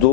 2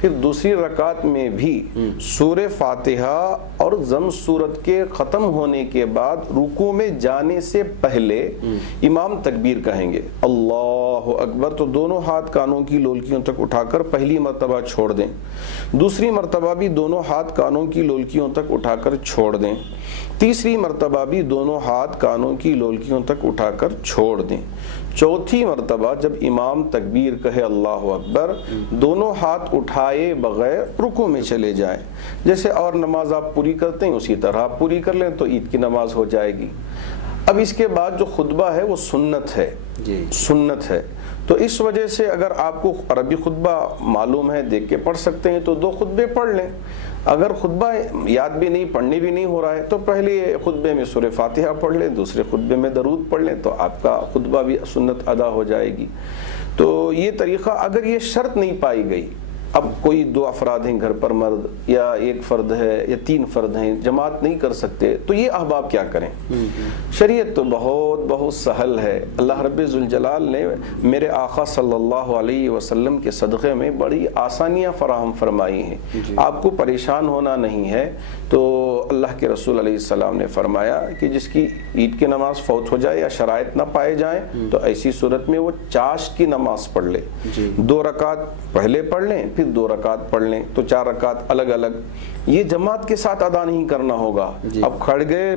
پھر دوسری رکعت میں بھی سورہ فاتحہ اور ضم سورت کے ختم ہونے کے بعد رکوع میں جانے سے پہلے امام تکبیر کہیں گے اللہ اکبر، تو دونوں ہاتھ کانوں کی لولکیوں تک اٹھا کر پہلی مرتبہ چھوڑ دیں، دوسری مرتبہ بھی دونوں ہاتھ کانوں کی لولکیوں تک اٹھا کر چھوڑ دیں، تیسری مرتبہ بھی دونوں ہاتھ کانوں کی لولکیوں تک اٹھا کر چھوڑ دیں، چوتھی مرتبہ جب امام تکبیر کہے اللہ اکبر دونوں ہاتھ اٹھائے بغیر رکوع میں چلے جائیں، جیسے اور نماز آپ پوری کرتے ہیں اسی طرح آپ پوری کر لیں تو عید کی نماز ہو جائے گی۔ اب اس کے بعد جو خطبہ ہے وہ سنت ہے، سنت ہے، تو اس وجہ سے اگر آپ کو عربی خطبہ معلوم ہے دیکھ کے پڑھ سکتے ہیں تو 2 خطبے پڑھ لیں، اگر خطبہ یاد بھی نہیں پڑھنے بھی نہیں ہو رہا ہے تو پہلے خطبے میں سورہ فاتحہ پڑھ لیں، دوسرے خطبے میں درود پڑھ لیں، تو آپ کا خطبہ بھی سنت ادا ہو جائے گی۔ تو یہ طریقہ، اگر یہ شرط نہیں پائی گئی، اب کوئی 2 افراد ہیں گھر پر مرد، یا 1 فرد ہے یا 3 فرد ہیں، جماعت نہیں کر سکتے، تو یہ احباب کیا کریں؟ شریعت تو بہت بہت سہل ہے۔ اللہ رب ذوالجلال نے میرے آقا صلی اللہ علیہ وسلم کے صدقے میں بڑی آسانیاں فراہم فرمائی ہیں، آپ کو پریشان ہونا نہیں ہے۔ تو اللہ کے رسول علیہ السلام نے فرمایا کہ جس کی عید کی نماز فوت ہو جائے یا شرائط نہ پائے جائیں تو ایسی صورت میں وہ چاشت کی نماز پڑھ لے، 2 رکعت پہلے پڑھ لیں پھر 2 رکعت پڑھ لیں، تو 4 رکعت الگ الگ، یہ جماعت کے ساتھ ادا نہیں کرنا ہوگا۔ اب کھڑ گئے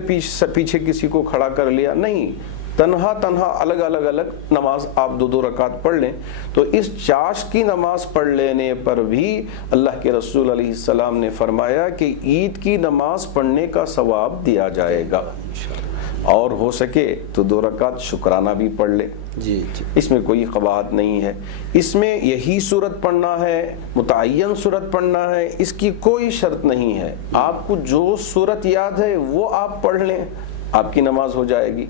پیچھے کسی کو کھڑا کر لیا، نہیں، تنہا الگ الگ نماز آپ 2 رکعت پڑھ لیں۔ تو اس چاشت کی نماز پڑھ لینے پر بھی اللہ کے رسول علیہ السلام نے فرمایا کہ عید کی نماز پڑھنے کا ثواب دیا جائے گا، اور ہو سکے تو 2 رکعت شکرانہ بھی پڑھ لے، اس میں کوئی قباحت نہیں ہے۔ اس میں یہی صورت پڑھنا ہے، متعین صورت پڑھنا ہے، اس کی کوئی شرط نہیں ہے، آپ کو جو صورت یاد ہے وہ آپ پڑھ لیں، آپ کی نماز ہو جائے گی۔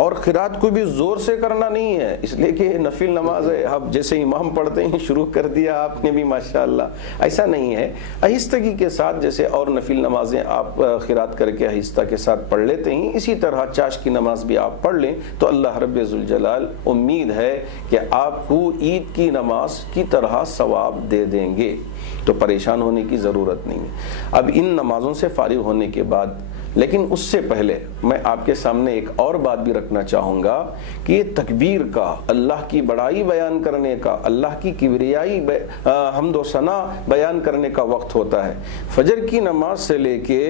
اور قرات کو بھی زور سے کرنا نہیں ہے، اس لیے کہ نفل نماز ہے، اب جیسے امام پڑھتے ہیں شروع کر دیا آپ نے بھی ماشاءاللہ، ایسا نہیں ہے، آہستگی کے ساتھ جیسے اور نفل نمازیں آپ قرات کر کے آہستہ کے ساتھ پڑھ لیتے ہیں، اسی طرح چاشت کی نماز بھی آپ پڑھ لیں تو اللہ رب ذوالجلال امید ہے کہ آپ کو عید کی نماز کی طرح ثواب دے دیں گے، تو پریشان ہونے کی ضرورت نہیں ہے۔ اب ان نمازوں سے فارغ ہونے کے بعد، لیکن اس سے پہلے میں آپ کے سامنے ایک اور بات بھی رکھنا چاہوں گا کہ یہ تکبیر کا، اللہ کی بڑائی بیان کرنے کا، اللہ کی کبریائی حمد و ثنا بیان کرنے کا وقت ہوتا ہے۔ فجر کی نماز سے لے کے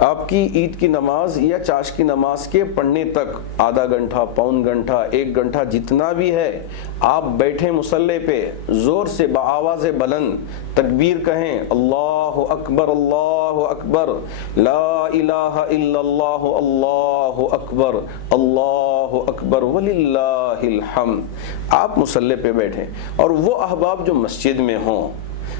آپ کی عید کی نماز یا چاشت کی نماز کے پڑھنے تک آدھا گھنٹہ، پون گھنٹہ، 1 گھنٹہ جتنا بھی ہے، آپ بیٹھیں مصلی پہ، زور سے بآواز بلند تکبیر کہیں، اللہ اکبر اللہ اکبر، لا الہ الا اللہ، اللہ اکبر اللہ اکبر وللہ الحمد۔ آپ مصلی پہ بیٹھیں، اور وہ احباب جو مسجد میں ہوں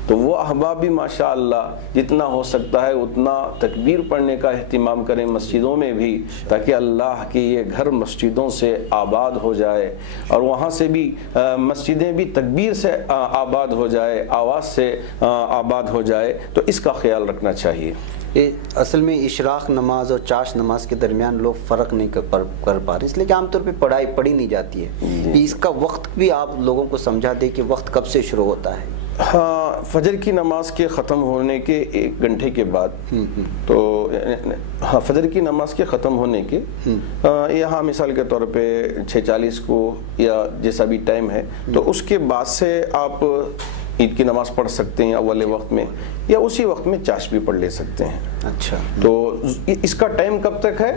تو وہ احباب بھی ماشاءاللہ جتنا ہو سکتا ہے اتنا تکبیر پڑھنے کا اہتمام کریں مسجدوں میں بھی، تاکہ اللہ کی یہ گھر مسجدوں سے آباد ہو جائے، اور وہاں سے بھی مسجدیں بھی تکبیر سے آباد ہو جائے، آواز سے آباد ہو جائے، تو اس کا خیال رکھنا چاہیے۔ اصل میں اشراق نماز اور چاشت نماز کے درمیان لوگ فرق نہیں کر پا رہے، اس لیے کہ عام طور پہ پڑھی نہیں جاتی ہے۔ اس کا وقت بھی آپ لوگوں کو سمجھا دیں کہ وقت کب سے شروع ہوتا ہے۔ ہاں، فجر کی نماز کے ختم ہونے کے 1 گھنٹے کے بعد، تو ہاں فجر کی نماز کے ختم ہونے کے یہاں مثال کے طور پہ 6:40 کو یا جیسا بھی ٹائم ہے، تو اس کے بعد سے آپ عید کی نماز پڑھ سکتے ہیں اول وقت میں، یا اسی وقت میں چاشت بھی پڑھ لے سکتے ہیں۔ اچھا، تو اس کا ٹائم کب تک ہے؟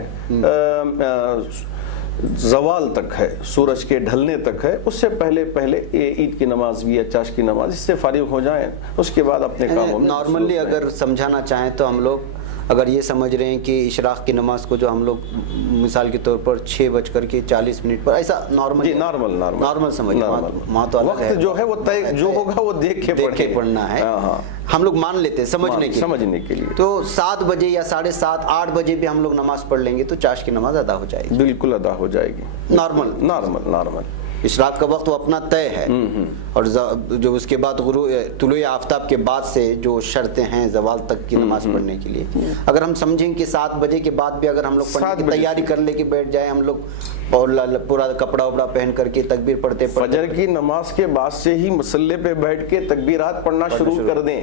زوال تک ہے، سورج کے ڈھلنے تک ہے، اس سے پہلے عید کی نماز بھی یا چاشت کی نماز اس سے فارغ ہو جائیں، اس کے بعد اپنے کاموں میں نارملی اگر سمجھانا چاہیں تو ہم لوگ اگر یہ سمجھ رہے ہیں کہ اشراق کی نماز کو جو ہم لوگ مثال کے طور پر 6:40 پر ایسا نارمل سمجھ وقت جو ہے وہ طے جو ہوگا وہ دیکھ کے پڑھنا ہے، ہم لوگ مان لیتے ہیں سمجھنے کے لیے۔ تو 7 بجے یا 7:30 8 بجے بھی ہم لوگ نماز پڑھ لیں گے تو چاشت کی نماز ادا ہو جائے گی، بالکل ادا ہو جائے گی، نارمل۔ اشراق کا وقت وہ اپنا طے ہے، اور جو اس کے بعد طلوع آفتاب کے بعد سے جو شرطیں ہیں زوال تک کی نماز پڑھنے کے لیے، اگر ہم سمجھیں کہ 7 بجے کے بعد بھی اگر ہم لوگ پڑھنے کی تیاری کر لے کے بیٹھ جائیں ہم لوگ، اور پورا کپڑا وپڑا پہن کر کے تکبیر پڑھتے فجر کی نماز کے بعد سے ہی مصلے پہ بیٹھ کے تکبیرات پڑھنا شروع کر دیں،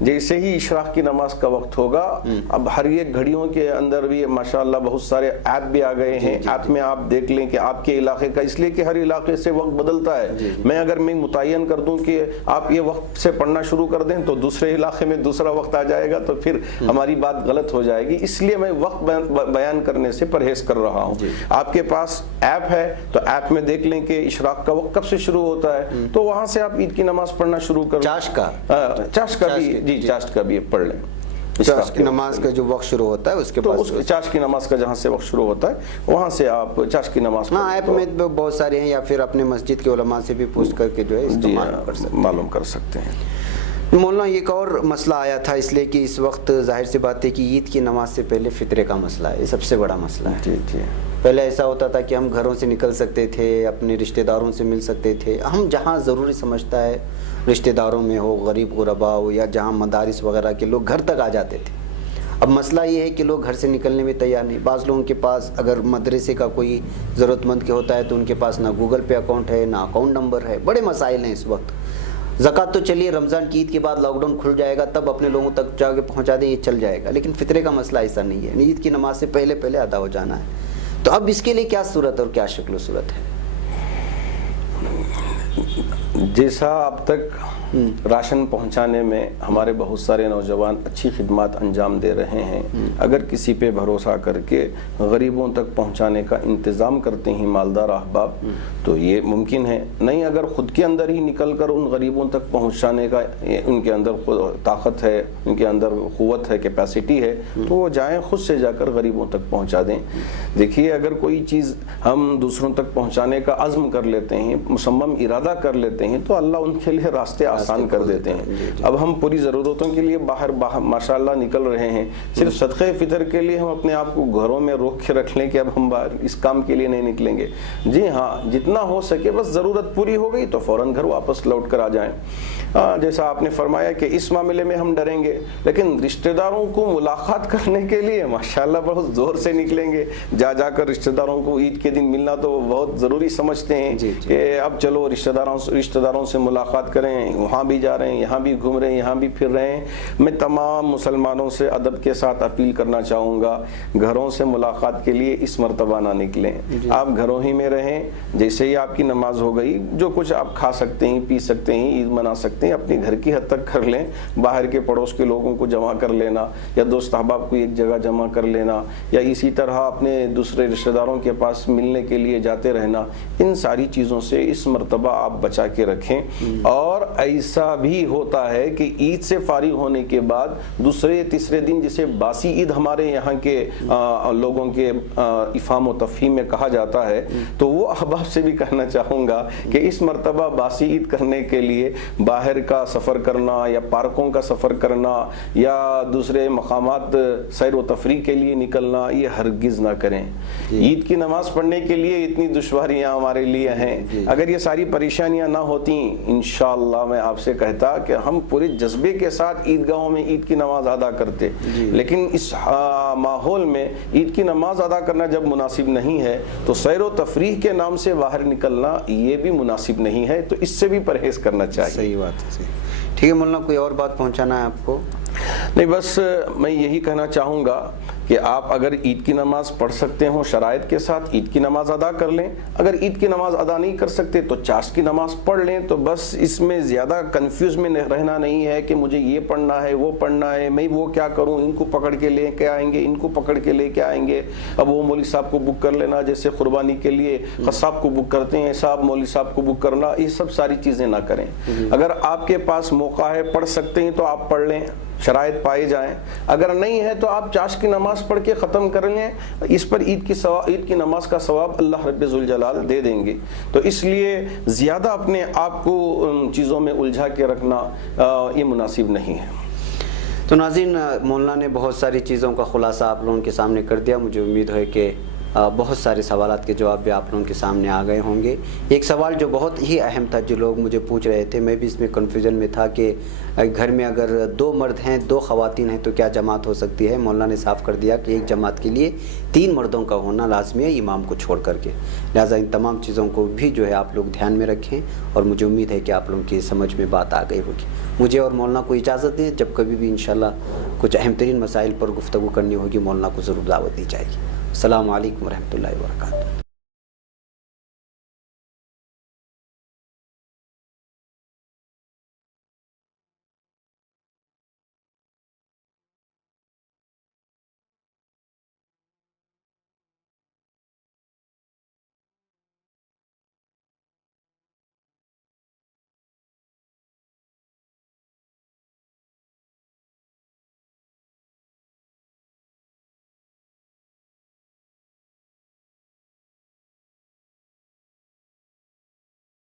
جیسے ہی اشراق کی نماز کا وقت ہوگا، اب ہر ایک گھڑیوں کے اندر بھی ماشاءاللہ بہت سارے ایپ بھی آ گئے ہیں، ایپ میں آپ دیکھ لیں کہ آپ کے علاقے کا، اس لیے کہ ہر علاقے سے وقت بدلتا ہے، اگر میں متعین کر دوں کہ آپ یہ وقت سے پڑھنا شروع کر دیں تو دوسرے علاقے میں دوسرا وقت آ جائے گا تو پھر ہماری بات غلط ہو جائے گی، اس لیے میں وقت بیان کرنے سے پرہیز کر رہا ہوں۔ آپ کے پاس ایپ ہے تو ایپ میں دیکھ لیں کہ اشراق کا وقت کب سے شروع ہوتا ہے، تو وہاں سے آپ عید کی نماز پڑھنا شروع کر، چاشت کا بھی پڑھ لیں، چاشت کی نماز کا جو وقت شروع ہوتا ہے اس کے پاس، چاشت کی نماز کا جہاں سے وقت شروع ہوتا ہے وہاں سے آپ چاشت کی نماز، ایپ میں بہت سارے ہیں، یا پھر اپنے مسجد کے علماء سے بھی پوچھ کر کے جو ہے معلوم کر سکتے ہیں۔ مولانا ایک اور مسئلہ آیا تھا، اس لیے کہ اس وقت ظاہر سی بات ہے کہ عید کی نماز سے پہلے فطرے کا مسئلہ ہے، یہ سب سے بڑا مسئلہ ہے۔ پہلے ایسا ہوتا تھا کہ ہم گھروں سے نکل سکتے تھے، اپنے رشتہ داروں سے مل سکتے تھے، ہم جہاں ضروری سمجھتا ہے رشتہ داروں میں ہو، غریب غربا ہو، یا جہاں مدارس وغیرہ کے لوگ گھر تک آ جاتے تھے۔ اب مسئلہ یہ ہے کہ لوگ گھر سے نکلنے میں تیار نہیں، بعض لوگوں کے پاس اگر مدرسے کا کوئی ضرورت مند کے ہوتا ہے تو ان کے پاس نہ گوگل پے اکاؤنٹ ہے، نہ اکاؤنٹ نمبر ہے، بڑے مسائل ہیں اس وقت۔ زکوٰۃ تو چلیے رمضان کی عید کے بعد لاک ڈاؤن کھل جائے گا تب اپنے لوگوں تک جا کے پہنچا دیں، یہ چل جائے گا، لیکن فطرے کا مسئلہ ایسا نہیں ہے، عید کی نماز سے پہلے ادا ہو جانا ہے۔ تو اب اس کے لیے کیا صورت اور کیا شکل و صورت ہے؟ جیسا اب تک راشن پہنچانے میں ہمارے بہت سارے نوجوان اچھی خدمات انجام دے رہے ہیں، اگر کسی پہ بھروسہ کر کے غریبوں تک پہنچانے کا انتظام کرتے ہیں مالدار احباب تو یہ ممکن ہے، نہیں اگر خود کے اندر ہی نکل کر ان غریبوں تک پہنچانے کا ان کے اندر طاقت ہے، ان کے اندر قوت ہے، کیپیسٹی ہے، تو وہ جائیں خود سے جا کر غریبوں تک پہنچا دیں۔ دیکھیے اگر کوئی چیز ہم دوسروں تک پہنچانے کا عزم کر لیتے ہیں، مصمم ارادہ کر لیتے ہیں تو اللہ ان کے لیے راستے آسان کر دیتے ہیں۔ اب ہم پوری ضرورتوں کے لیے باہر ماشاءاللہ نکل رہے ہیں، صرف صدقہ فطر کے لیے ہم اپنے آپ کو گھروں میں روک کے رکھ لیں کہ اب ہم باہر اس کام کے لیے نہیں نکلیں گے، جی ہاں جتنا ہو سکے بس ضرورت پوری ہو گئی تو فوراً گھر واپس لوٹ کر آ جائیں۔ جیسا آپ نے فرمایا کہ اس معاملے میں ہم ڈریں گے، لیکن رشتہ داروں کو ملاقات کرنے کے لیے ماشاءاللہ بہت زور سے نکلیں گے، جا کر رشتہ داروں کو عید کے دن ملنا تو بہت ضروری سمجھتے ہیں کہ اب چلو رشتہ داروں سے ملاقات کریں، وہاں بھی جا رہے ہیں، یہاں بھی گھوم رہے ہیں، یہاں بھی پھر رہے ہیں۔ میں تمام مسلمانوں سے ادب کے ساتھ اپیل کرنا چاہوں گا، گھروں سے ملاقات کے لیے اس مرتبہ نہ نکلیں، آپ گھروں ہی میں رہیں، جیسے ہی آپ کی نماز ہو گئی جو کچھ آپ کھا سکتے ہیں، پی سکتے ہیں، عید منا سکتے ہیں اپنے گھر کی حد تک کر لیں، باہر کے پڑوس کے لوگوں کو جمع کر لینا یا دوست احباب کو ایک جگہ جمع کر لینا یا اسی طرح اپنے دوسرے رشتہ داروں کے پاس ملنے کے لیے جاتے رہنا، ان ساری چیزوں سے اس مرتبہ آپ بچا کے رکھیں۔ اور ایسا بھی ہوتا ہے کہ عید سے فارغ ہونے کے بعد دوسرے تیسرے دن جسے باسی عید ہمارے یہاں کے لوگوں کے افہام و تفہیم میں کہا جاتا ہے، تو وہ احباب سے بھی کہنا چاہوں گا کہ اس مرتبہ باسی عید کرنے کے لیے باہر کا سفر کرنا یا پارکوں کا سفر کرنا یا دوسرے مقامات سیر و تفریح کے لیے نکلنا یہ ہرگز نہ کریں۔ عید کی نماز پڑھنے کے لیے اتنی دشواریاں ہمارے لیے ہیں، اگر یہ ساری پریشانیاں نہ ہوتی انشاءاللہ میں آپ سے کہتا کہ ہم پورے جذبے کے ساتھ عیدگاہوں میں عید کی نماز ادا کرتے، لیکن اس ماحول میں عید کی نماز ادا کرنا جب مناسب نہیں ہے تو سیر و تفریح کے نام سے باہر نکلنا یہ بھی مناسب نہیں ہے، تو اس سے بھی پرہیز کرنا چاہیے۔ صحیح بات ہے، ٹھیک ہے مولانا، کوئی اور بات پہنچانا ہے آپ کو؟ نہیں، بس میں یہی کہنا چاہوں گا کہ آپ اگر عید کی نماز پڑھ سکتے ہوں شرائط کے ساتھ عید کی نماز ادا کر لیں، اگر عید کی نماز ادا نہیں کر سکتے تو چاشت کی نماز پڑھ لیں، تو بس اس میں زیادہ کنفیوز میں رہنا نہیں ہے کہ مجھے یہ پڑھنا ہے وہ پڑھنا ہے، میں وہ کیا کروں، ان کو پکڑ کے لے کے آئیں گے، ان کو پکڑ کے لے کے آئیں گے، اب وہ مولوی صاحب کو بک کر لینا جیسے قربانی کے لیے قصاب کو بک کرتے ہیں، صاحب مولوی صاحب کو بک کرنا، یہ سب ساری چیزیں نہ کریں۔ اگر آپ کے پاس موقع ہے پڑھ سکتے ہیں تو آپ پڑھ لیں، شرائط پائے جائیں، اگر نہیں ہے تو آپ چاشت کی نماز پڑھ کے ختم کر لیں، اس پر عید کی نماز کا ثواب اللہ رب ذوالجلال دے دیں گے۔ تو اس لیے زیادہ اپنے آپ کو چیزوں میں الجھا کے رکھنا یہ مناسب نہیں ہے۔ تو ناظرین، مولانا نے بہت ساری چیزوں کا خلاصہ آپ لوگوں کے سامنے کر دیا، مجھے امید ہے کہ بہت سارے سوالات کے جواب بھی آپ لوگوں کے سامنے آ گئے ہوں گے۔ ایک سوال جو بہت ہی اہم تھا، جو لوگ مجھے پوچھ رہے تھے، میں بھی اس میں کنفیوژن میں تھا کہ گھر میں اگر 2 مرد ہیں 2 خواتین ہیں تو کیا جماعت ہو سکتی ہے؟ مولانا نے صاف کر دیا کہ ایک جماعت کے لیے 3 مردوں کا ہونا لازمی ہے، امام کو چھوڑ کر کے۔ لہٰذا ان تمام چیزوں کو بھی جو ہے آپ لوگ دھیان میں رکھیں، اور مجھے امید ہے کہ آپ لوگوں کی سمجھ میں بات آ گئی ہوگی۔ مجھے اور مولانا کو اجازت دیں، جب کبھی بھی انشاءاللہ کچھ اہم ترین مسائل پر گفتگو کرنی ہوگی مولانا کو ضرور دعوت دی جائے گی۔ السلام علیکم ورحمۃ اللہ وبرکاتہ۔